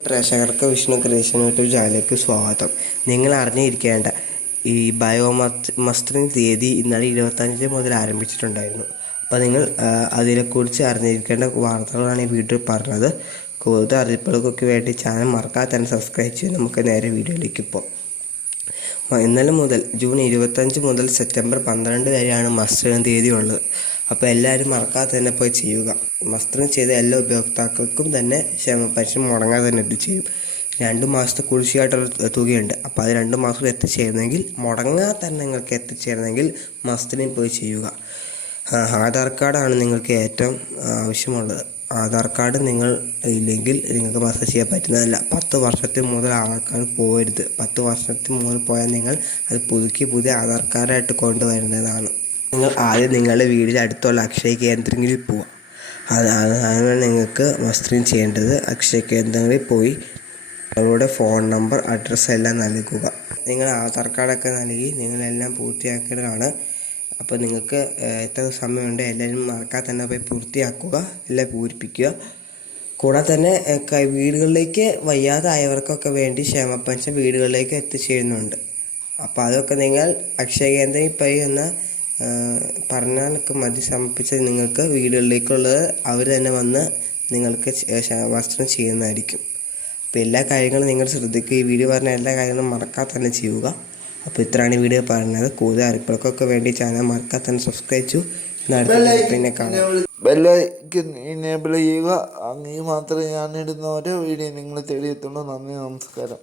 പ്രേക്ഷകർക്ക് Vishnu creation YouTube ചാനലിലേക്ക് സ്വാഗതം. നിങ്ങൾ അറിഞ്ഞിരിക്കേണ്ട ഈ ബയോമസ് മസ്റ്ററിംഗ് തീയതി ഇന്നലെ ഇരുപത്തഞ്ച് മുതൽ ആരംഭിച്ചിട്ടുണ്ടായിരുന്നു. അപ്പോൾ നിങ്ങൾ അതിനെക്കുറിച്ച് അറിഞ്ഞിരിക്കേണ്ട വാർത്തകളാണ് ഈ വീഡിയോ പറഞ്ഞത്. കൂടുതൽ അറിയിപ്പുകൾക്കൊക്കെ വേണ്ടി ചാനൽ മറക്കാതെ തന്നെ സബ്സ്ക്രൈബ് ചെയ്ത് നമുക്ക് നേരെ വീഡിയോയിലേക്ക് പോകാം. ഇന്നലെ മുതൽ ജൂൺ ഇരുപത്തഞ്ച് മുതൽ സെപ്റ്റംബർ പന്ത്രണ്ട് വരെയാണ് മസ്റ്ററിംഗ് തീയതി ഉള്ളത്. അപ്പോൾ എല്ലാവരും മറക്കാതെ തന്നെ പോയി ചെയ്യുക. വസ്ത്രം ചെയ്ത എല്ലാ ഉപയോക്താക്കൾക്കും തന്നെ ക്ഷേമ പെൻഷൻ മുടങ്ങാതെ തന്നെ ഇത് ചെയ്യും. രണ്ട് മാസത്തെ കുടിശ്ശിയായിട്ടുള്ള തുകയുണ്ട്. അപ്പോൾ അത് രണ്ട് മാസം എത്തിച്ചേരുന്നെങ്കിൽ മുടങ്ങാതെ തന്നെ നിങ്ങൾക്ക് എത്തിച്ചേരുന്നെങ്കിൽ മസ്റ്ററിംഗ് പോയി ചെയ്യുക. ആധാർ കാർഡാണ് നിങ്ങൾക്ക് ഏറ്റവും ആവശ്യമുള്ളത്. ആധാർ കാർഡ് നിങ്ങൾ ഇല്ലെങ്കിൽ നിങ്ങൾക്ക് മസ്റ്റർ ചെയ്യാൻ പറ്റുന്നതല്ല. പത്ത് വർഷത്തിൽ മുതൽ ആധാർ കാർഡ് പോകരുത് പത്ത് വർഷത്തിൽ മുതൽ പോയാൽ നിങ്ങൾ അത് പുതുക്കി പുതിയ ആധാർ കാർഡായിട്ട് കൊണ്ടുവരുന്നതാണ് നിങ്ങൾ ആദ്യം നിങ്ങളുടെ വീടിന് അടുത്തുള്ള അക്ഷയ കേന്ദ്രങ്ങളിൽ പോവുക അതാണ് അത് നിങ്ങൾക്ക് മസ്റ്ററിങ് ചെയ്യേണ്ടത്. അക്ഷയ കേന്ദ്രങ്ങളിൽ പോയി അവരുടെ ഫോൺ നമ്പർ അഡ്രസ്സ് എല്ലാം നൽകുക. നിങ്ങൾ ആധാർ കാർഡൊക്കെ നൽകി നിങ്ങളെല്ലാം പൂർത്തിയാക്കേണ്ടതാണ്. അപ്പോൾ നിങ്ങൾക്ക് എത്ര സമയമുണ്ട് എല്ലാവരും മറക്കാതെ തന്നെ പോയി പൂർത്തിയാക്കുക എല്ലാം പൂരിപ്പിക്കുക. കൂടാതെ തന്നെ വീടുകളിലേക്ക് വയ്യാതായവർക്കൊക്കെ വേണ്ടി ക്ഷേമ പെൻഷൻ വീടുകളിലേക്ക് എത്തിച്ചേരുന്നുണ്ട്. അപ്പോൾ അതൊക്കെ നിങ്ങൾ അക്ഷയ കേന്ദ്രയിൽ പോയി ഒന്ന് പറഞ്ഞാലൊക്കെ മതി സമർപ്പിച്ച് നിങ്ങൾക്ക് വീടുകളിലേക്കുള്ളത് അവർ തന്നെ വന്ന് നിങ്ങൾക്ക് വസ്ത്രം ചെയ്യുന്നതായിരിക്കും. അപ്പോൾ എല്ലാ കാര്യങ്ങളും നിങ്ങൾ ശ്രദ്ധിക്കുക. ഈ വീഡിയോ പറഞ്ഞ എല്ലാ കാര്യങ്ങളും മറക്കാതെ തന്നെ ചെയ്യുക. അപ്പോൾ ഇത്രയാണ് ഈ വീഡിയോ പറഞ്ഞത്. കൂടുതൽ അറിയിപ്പുകൾക്കൊക്കെ വേണ്ടി ചാനൽ മറക്കാതെ തന്നെ സബ്സ്ക്രൈബ് അടുത്ത പിന്നെ കാണാം. ബെല്ലൈക്കൻ ഇനേബിൾ ചെയ്യുക. അങ്ങനെ മാത്രമേ ഞാൻ ഇടുന്ന ഓരോ വീഡിയോ നിങ്ങൾ തേടിയെത്തുള്ളൂ നന്ദി നമസ്കാരം.